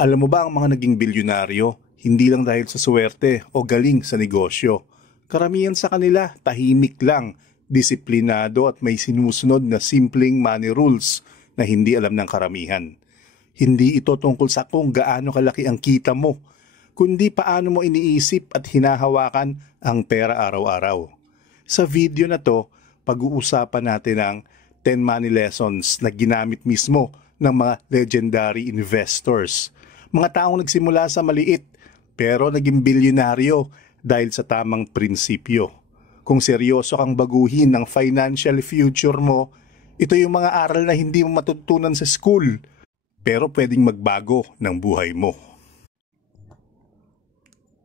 Alam mo ba ang mga naging bilyonaryo, hindi lang dahil sa swerte o galing sa negosyo. Karamihan sa kanila, tahimik lang, disiplinado at may sinusunod na simpleng money rules na hindi alam ng karamihan. Hindi ito tungkol sa kung gaano kalaki ang kita mo, kundi paano mo iniisip at hinahawakan ang pera araw-araw. Sa video na to, pag-uusapan natin ang 10 money lessons na ginamit mismo ng mga legendary investors. Mga taong nagsimula sa maliit pero naging bilyonaryo dahil sa tamang prinsipyo. Kung seryoso kang baguhin ang financial future mo, ito yung mga aral na hindi mo matutunan sa school pero pwedeng magbago ng buhay mo.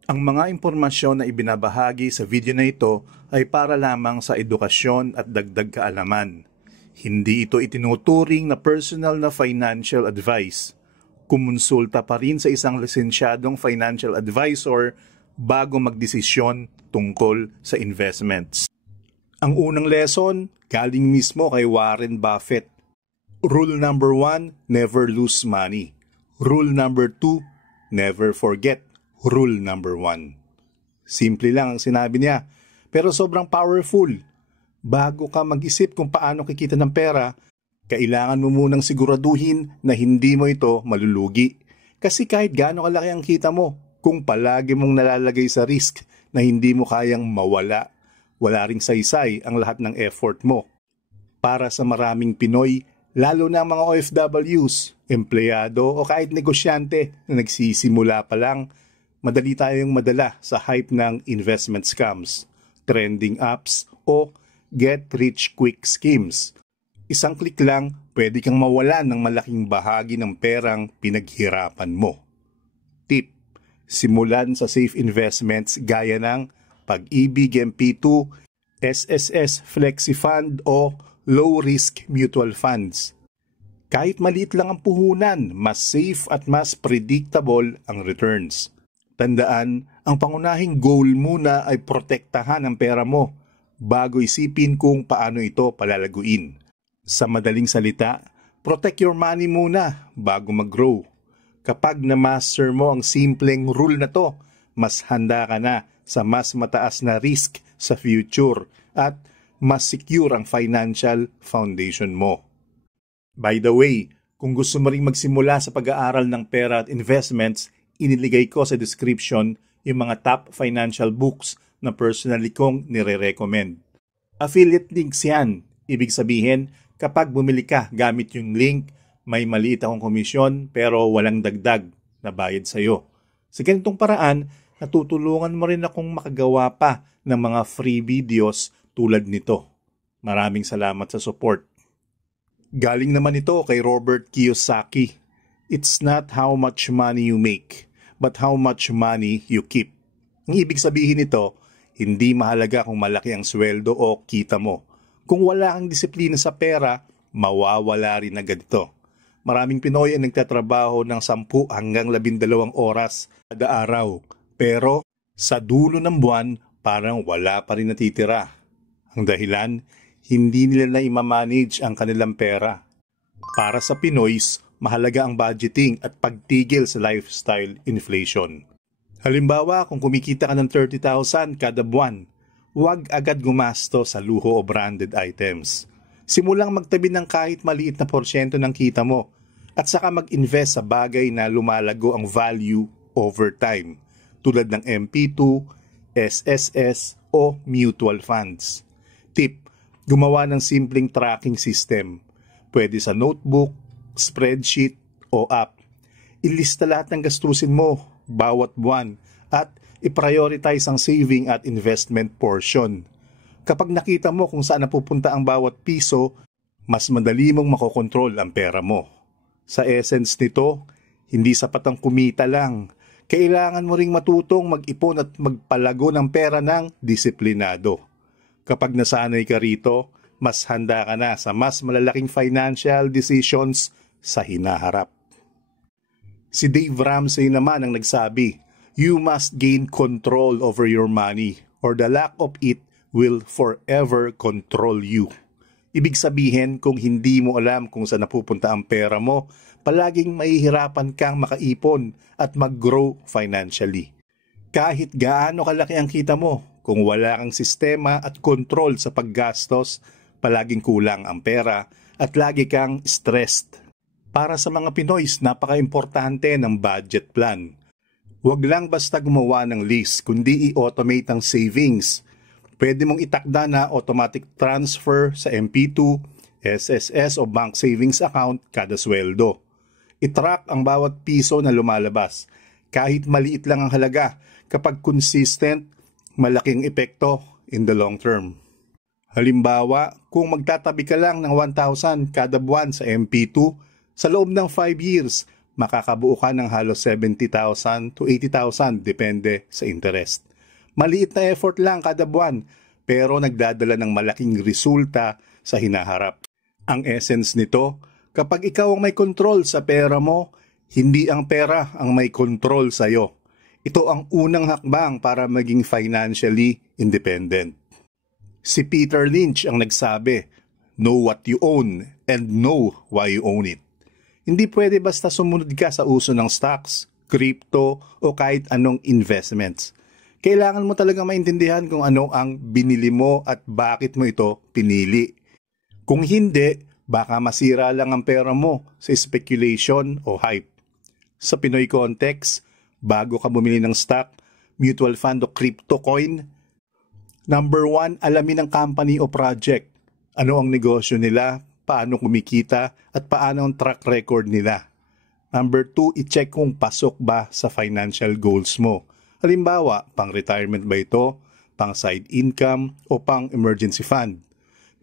Ang mga impormasyon na ibinabahagi sa video na ito ay para lamang sa edukasyon at dagdag kaalaman. Hindi ito itinuturing na personal na financial advice. Kumonsulta pa rin sa isang lisensyadong financial advisor bago magdesisyon tungkol sa investments. Ang unang lesson, galing mismo kay Warren Buffett. Rule number 1, never lose money. Rule number 2, never forget. Rule number 1. Simple lang ang sinabi niya, pero sobrang powerful. Bago ka mag-isip kung paano kikita ng pera, kailangan mo munang siguraduhin na hindi mo ito malulugi. Kasi kahit gaano kalaki ang kita mo, kung palagi mong nalalagay sa risk na hindi mo kayang mawala, wala ring saysay ang lahat ng effort mo. Para sa maraming Pinoy, lalo na mga OFWs, empleyado o kahit negosyante na nagsisimula pa lang, madali tayong madala sa hype ng investment scams, trending apps o get-rich-quick schemes. Isang click lang, pwede kang mawalan ng malaking bahagi ng perang pinaghirapan mo. Tip, simulan sa safe investments gaya ng Pag-ibig MP2, SSS Flexi Fund o Low Risk Mutual Funds. Kahit maliit lang ang puhunan, mas safe at mas predictable ang returns. Tandaan, ang pangunahing goal muna ay protektahan ang pera mo bago isipin kung paano ito palalaguin. Sa madaling salita, protect your money muna bago mag-grow. Kapag na-master mo ang simpleng rule na to, mas handa ka na sa mas mataas na risk sa future at mas secure ang financial foundation mo. By the way, kung gusto mo ring magsimula sa pag-aaral ng pera at investments, iniligay ko sa description yung mga top financial books na personally kong nire-recommend. Affiliate links yan. Ibig sabihin, kapag bumili ka gamit yung link, may maliit akong komisyon pero walang dagdag na bayad sa'yo. Sa ganitong paraan, natutulungan mo rin akong makagawa pa ng mga free videos tulad nito. Maraming salamat sa support. Galing naman ito kay Robert Kiyosaki. It's not how much money you make, but how much money you keep. Ang ibig sabihin nito, hindi mahalaga kung malaki ang sweldo o kita mo. Kung wala kang disiplina sa pera, mawawala rin agad ito. Maraming Pinoy ang nagtatrabaho ng 10 hanggang 12 oras kada araw. Pero sa dulo ng buwan, parang wala pa rin natitira. Ang dahilan, hindi nila na imamanage ang kanilang pera. Para sa Pinoys, mahalaga ang budgeting at pagtigil sa lifestyle inflation. Halimbawa, kung kumikita ka ng 30,000 kada buwan, huwag agad gumasto sa luho o branded items. Simulang magtabi ng kahit maliit na porsyento ng kita mo at saka mag-invest sa bagay na lumalago ang value over time tulad ng MP2, SSS o mutual funds. Tip, gumawa ng simpleng tracking system. Pwede sa notebook, spreadsheet o app. Ilista lahat ng gastusin mo bawat buwan at i-prioritize ang saving at investment portion. Kapag nakita mo kung saan napupunta ang bawat piso, mas madali mong makokontrol ang pera mo. Sa essence nito, hindi sapat ang kumita lang. Kailangan mo ring matutong mag-ipon at magpalago ng pera ng disiplinado. Kapag nasanay ka rito, mas handa ka na sa mas malalaking financial decisions sa hinaharap. Si Dave Ramsey naman ang nagsabi, "You must gain control over your money or the lack of it will forever control you." Ibig sabihin, kung hindi mo alam kung saan napupunta ang pera mo, palaging mahihirapan kang makaipon at mag-grow financially. Kahit gaano kalaki ang kita mo, kung wala kang sistema at kontrol sa paggastos, palaging kulang ang pera at lagi kang stressed. Para sa mga Pinoys, napaka-importante ng budget plan. Huwag lang basta gumawa ng list, kundi i-automate ang savings. Pwede mong itakda na automatic transfer sa MP2, SSS o bank savings account kada sweldo. I-track ang bawat piso na lumalabas. Kahit maliit lang ang halaga, kapag consistent, malaking epekto in the long term. Halimbawa, kung magtatabi ka lang ng 1,000 kada buwan sa MP2, sa loob ng 5 years, makakabuo ka ng halos 70,000 to 80,000 depende sa interest. Maliit na effort lang kada buwan, pero nagdadala ng malaking resulta sa hinaharap. Ang essence nito, kapag ikaw ang may control sa pera mo, hindi ang pera ang may control sa'yo. Ito ang unang hakbang para maging financially independent. Si Peter Lynch ang nagsabi, "Know what you own and know why you own it." Hindi pwede basta sumunod ka sa uso ng stocks, crypto o kahit anong investments. Kailangan mo talaga maintindihan kung ano ang binili mo at bakit mo ito pinili. Kung hindi, baka masira lang ang pera mo sa speculation o hype. Sa Pinoy context, bago ka bumili ng stock, mutual fund o crypto coin, number 1, alamin ang company o project. Ano ang negosyo nila, paano kumikita, at paano ang track record nila. Number 2, i-check kung pasok ba sa financial goals mo. Halimbawa, pang-retirement ba ito, pang-side income, o pang-emergency fund.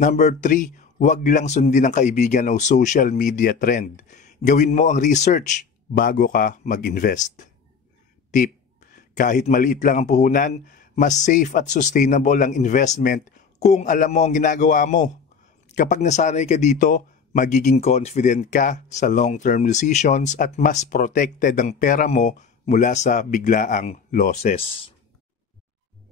Number 3, huwag lang sundin ang kaibigan o social media trend. Gawin mo ang research bago ka mag-invest. Tip, kahit maliit lang ang puhunan, mas safe at sustainable ang investment kung alam mo ang ginagawa mo. Kapag nasanay ka dito, magiging confident ka sa long-term decisions at mas protected ang pera mo mula sa biglaang losses.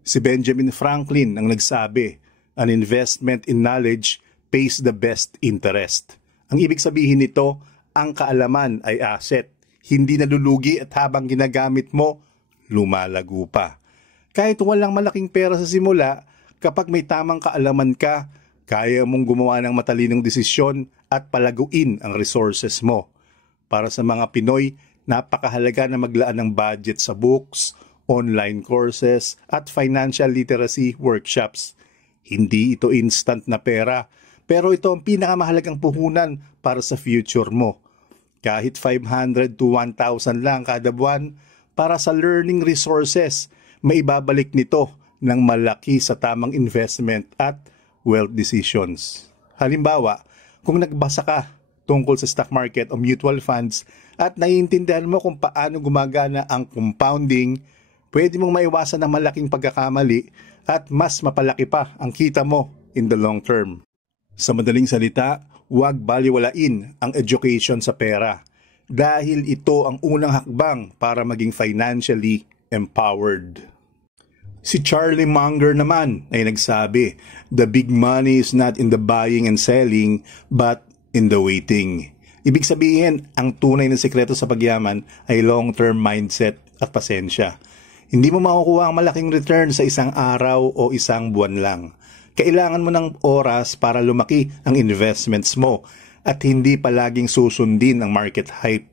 Si Benjamin Franklin ang nagsabi, "An investment in knowledge pays the best interest." Ang ibig sabihin nito, ang kaalaman ay asset, hindi nalulugi at habang ginagamit mo, lumalago pa. Kahit walang malaking pera sa simula, kapag may tamang kaalaman ka, kaya mong gumawa ng matalinong desisyon at palaguin ang resources mo. Para sa mga Pinoy, napakahalaga na maglaan ng budget sa books, online courses, at financial literacy workshops. Hindi ito instant na pera, pero ito ang pinakamahalagang puhunan para sa future mo. Kahit 500 to 1,000 lang kada buwan, para sa learning resources, maibabalik nito ng malaki sa tamang investment at wealth decisions. Halimbawa, kung nagbasa ka tungkol sa stock market o mutual funds at naiintindihan mo kung paano gumagana ang compounding, pwede mong maiwasan ang malaking pagkakamali at mas mapalaki pa ang kita mo in the long term. Sa madaling salita, huwag baliwalain ang education sa pera dahil ito ang unang hakbang para maging financially empowered. Si Charlie Munger naman ay nagsabi, "The big money is not in the buying and selling, but in the waiting." Ibig sabihin, ang tunay na sekreto sa pagyaman ay long-term mindset at pasensya. Hindi mo makukuha ang malaking return sa isang araw o isang buwan lang. Kailangan mo ng oras para lumaki ang investments mo at hindi palaging susundin ang market hype.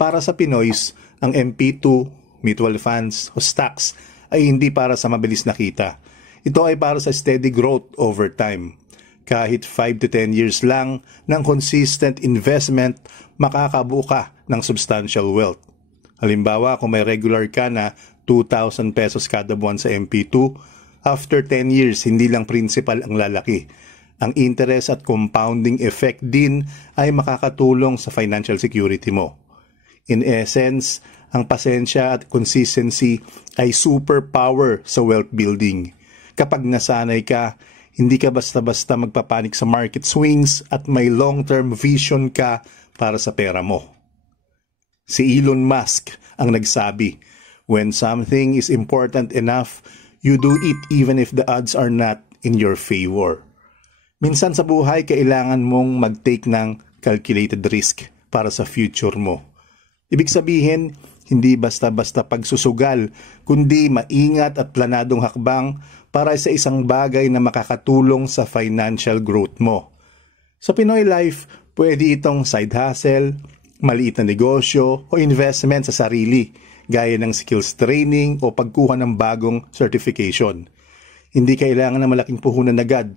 Para sa Pinoys, ang MP2, mutual funds o stocks ay hindi para sa mabilis na kita. Ito ay para sa steady growth over time. Kahit 5 to 10 years lang ng consistent investment, makakabuo ka ng substantial wealth. Halimbawa, kung may regular ka na 2,000 pesos kada buwan sa MP2, after 10 years, hindi lang principal ang lalaki. Ang interest at compounding effect din ay makakatulong sa financial security mo. In essence, ang pasensya at consistency ay superpower sa wealth building. Kapag nasanay ka, hindi ka basta-basta magpapanik sa market swings at may long-term vision ka para sa pera mo. Si Elon Musk ang nagsabi, "When something is important enough, you do it even if the odds are not in your favor." Minsan sa buhay, kailangan mong mag-take ng calculated risk para sa future mo. Ibig sabihin, hindi basta-basta pagsusugal, kundi maingat at planadong hakbang para sa isang bagay na makakatulong sa financial growth mo. Sa Pinoy Life, pwede itong side hustle, maliit na negosyo o investment sa sarili, gaya ng skills training o pagkuha ng bagong certification. Hindi kailangan ng malaking puhunan agad.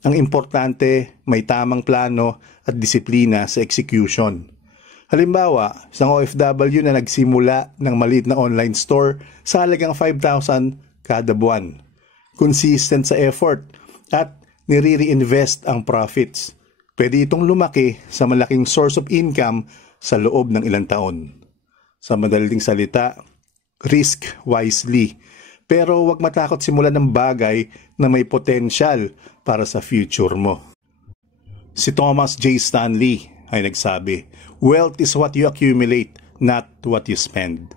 Ang importante, may tamang plano at disiplina sa execution. Halimbawa, isang OFW na nagsimula ng maliit na online store sa halagang 5,000 kada buwan. Consistent sa effort at nire-reinvest ang profits. Pwede itong lumaki sa malaking source of income sa loob ng ilang taon. Sa madaling salita, risk wisely. Pero huwag matakot simulan ng bagay na may potensyal para sa future mo. Si Thomas J. Stanley ay nagsabi, "Wealth is what you accumulate, not what you spend."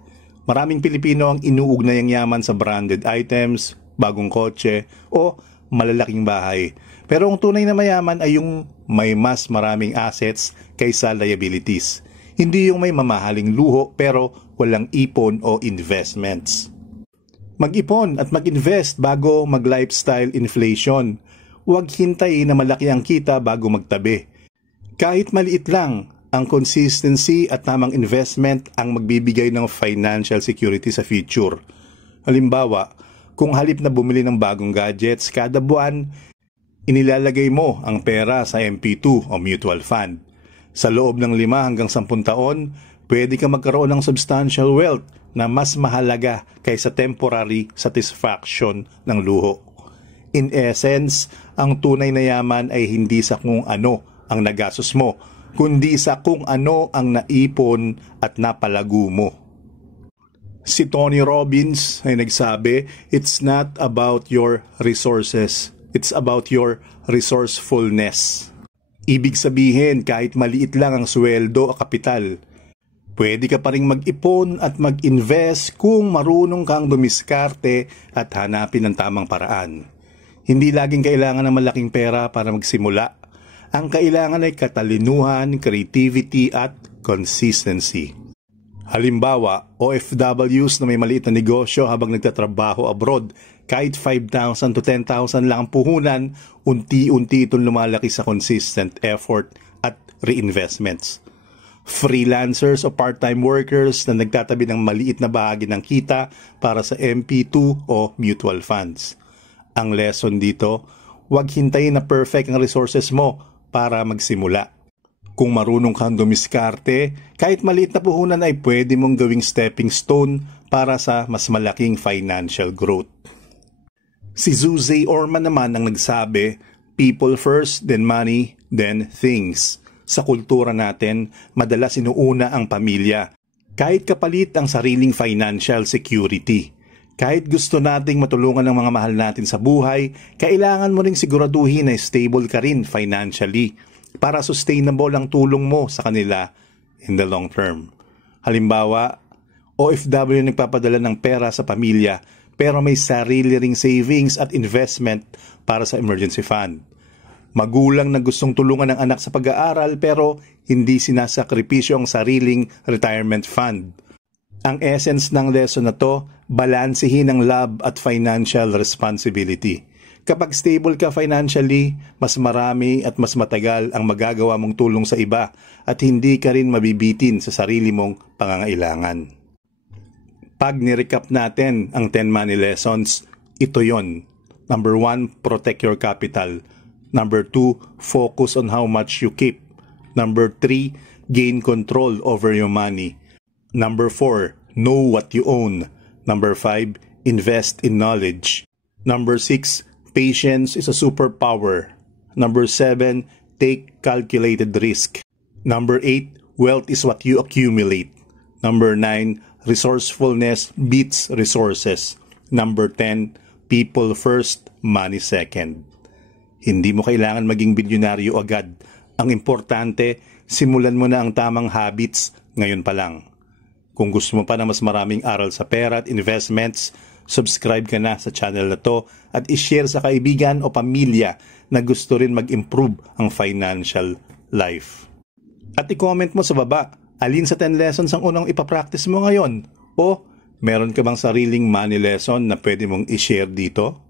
Maraming Pilipino ang inuugnay ang yaman sa branded items, bagong kotse, o malalaking bahay. Pero ang tunay na mayaman ay yung may mas maraming assets kaysa liabilities. Hindi yung may mamahaling luho pero walang ipon o investments. Mag-ipon at mag-invest bago mag-lifestyle inflation. Huwag hintayin na malaki ang kita bago magtabi. Kahit maliit lang, ang consistency at tamang investment ang magbibigay ng financial security sa future. Halimbawa, kung halip na bumili ng bagong gadgets kada buwan, inilalagay mo ang pera sa MP2 o mutual fund. Sa loob ng 5 hanggang 10 taon, pwede ka magkaroon ng substantial wealth na mas mahalaga kaysa temporary satisfaction ng luho. In essence, ang tunay na yaman ay hindi sa kung ano ang nagastos mo, kundi sa kung ano ang naipon at napalago mo. Si Tony Robbins ay nagsabi, "It's not about your resources, it's about your resourcefulness." Ibig sabihin, kahit maliit lang ang sweldo o kapital, pwede ka pa ring mag-ipon at mag-invest kung marunong kang dumiskarte at hanapin ang tamang paraan. Hindi laging kailangan ng malaking pera para magsimula. Ang kailangan ay katalinuhan, creativity at consistency. Halimbawa, OFWs na may maliit na negosyo habang nagtatrabaho abroad, kahit 5,000 to 10,000 lang ang puhunan, unti-unti itong lumalaki sa consistent effort at reinvestments. Freelancers o part-time workers na nagtatabi ng maliit na bahagi ng kita para sa MP2 o mutual funds. Ang lesson dito, huwag hintayin na perfect ang resources mo para magsimula. Kung marunong kang dumiskarte, kahit maliit na puhunan ay pwede mong gawing stepping stone para sa mas malaking financial growth. Si Suze Orman naman ang nagsabi, "People first, then money, then things." Sa kultura natin, madalas inuuna ang pamilya. Kahit kapalit ang sariling financial security. Kahit gusto nating matulungan ng mga mahal natin sa buhay, kailangan mo ring siguraduhin na stable ka rin financially para sustainable ang tulong mo sa kanila in the long term. Halimbawa, OFW nagpapadala ng pera sa pamilya pero may sarili ring savings at investment para sa emergency fund. Magulang na gustong tulungan ng anak sa pag-aaral pero hindi sinasakripisyo ang sariling retirement fund. Ang essence ng lesson na to, balansehin ang love at financial responsibility. Kapag stable ka financially, mas marami at mas matagal ang magagawa mong tulong sa iba at hindi ka rin mabibitin sa sarili mong pangangailangan. Pag nirecap natin ang 10 money lessons, ito yon. Number 1, protect your capital. Number 2, focus on how much you keep. Number 3, gain control over your money. Number 4, know what you own. Number 5, invest in knowledge. Number 6, patience is a superpower. Number 7, take calculated risk. Number 8, wealth is what you accumulate. Number 9, resourcefulness beats resources. Number 10, people first, money second. Hindi mo kailangan maging bilyonaryo agad. Ang importante, simulan mo na ang tamang habits ngayon pa lang. Kung gusto mo pa na mas maraming aral sa pera at investments, subscribe ka na sa channel na to at ishare sa kaibigan o pamilya na gusto rin mag-improve ang financial life. At i-comment mo sa baba, alin sa 10 lessons ang unang ipapractice mo ngayon? O meron ka bang sariling money lesson na pwede mong i-share dito?